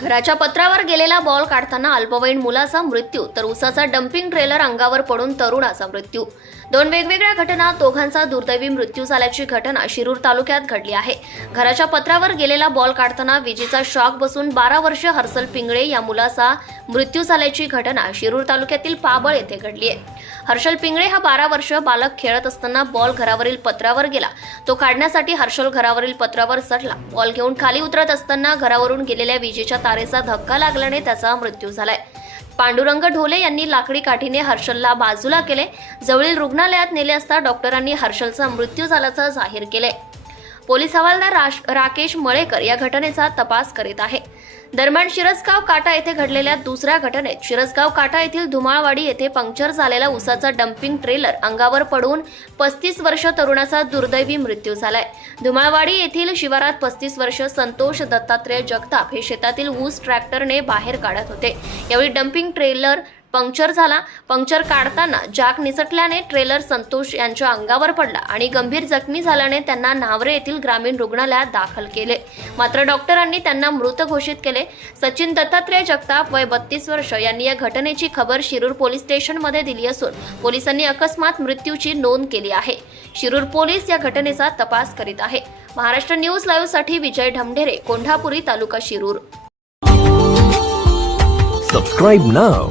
घराच्या पत्रावर गेलेला बॉल काढताना अल्पवयीन मुलाचा मृत्यू तर उसाचा डम्पिंग ट्रेलर अंगावर पडून तरुणाचा मृत्यू. दोन वेगवेगळ्या घटना दोघांचा दुर्दैवी मृत्यू झाल्याची घटना शिरूर तालुक्यात घडली आहे. घराच्या पत्रावर गेलेला बॉल काढताना विजेचा शॉक बसून बारा वर्ष हर्षल पिंगळे या मुलाचा मृत्यू झाल्याची घटना शिरूर तालुक्यातील पाबळ येथे घडली आहे. हर्षल पिंगळे हा बारा वर्ष बालक खेळत असताना बॉल घरावरील पत्रावर गेला. तो काढण्यासाठी हर्षल घरावरील पत्रावर चढला. बॉल घेऊन खाली उतरत असताना घरावरून गेलेल्या विजेच्या तारेचा धक्का लागल्याने त्याचा मृत्यू झालाय. पांडुरंग ढोले यांनी लाकडी काठीने हर्षलला बाजूला केले. जवळील रुग्णालयात नेले असता डॉक्टरांनी हर्षलचा मृत्यू झाल्याचं जाहीर केले. पोलीस हवालदार राश- राकेश मळेकर या घटनेचा तपास करीत आहे. दरम्यान शिरसगाव काटा येथे घडलेल्या दुसऱ्या घटनेत शिरसगाव काटा येथील धुमाळवाडी येथे पंक्चर झालेला उसाचा डम्पिंग ट्रेलर अंगावर पडून पस्तीस वर्ष तरुणाचा दुर्दैवी मृत्यू झालाय. धुमाळवाडी येथील शिवारात पस्तीस वर्ष संतोष दत्तात्रय जगताप हे शेतातील ऊस ट्रॅक्टरने बाहेर काढत होते. यावेळी डम्पिंग ट्रेलर पंक्चर झाला. पंक्चर काढताना जाक निसटल्याने ट्रेलर संतोष यांच्या अंगावर पडला आणि गंभीर जखमी झाल्याने त्यांना नावरे येथील ग्रामीण रुग्णालयात दाखल केले. मात्र डॉक्टरांनी त्यांना मृत घोषित केले. सचिन दत्तात्रय जगताप वय बत्तीस वर्ष यांनी या घटनेची खबर शिरूर पोलीस स्टेशनमध्ये दिली असून पोलिसांनी अकस्मात मृत्यूची नोंद केली आहे. शिरूर पोलीस या घटनेचा तपास करीत आहे. महाराष्ट्र न्यूज लाईव्हसाठी विजय ढमढेरे कोंढापुरी तालुका Shirur. Subscribe now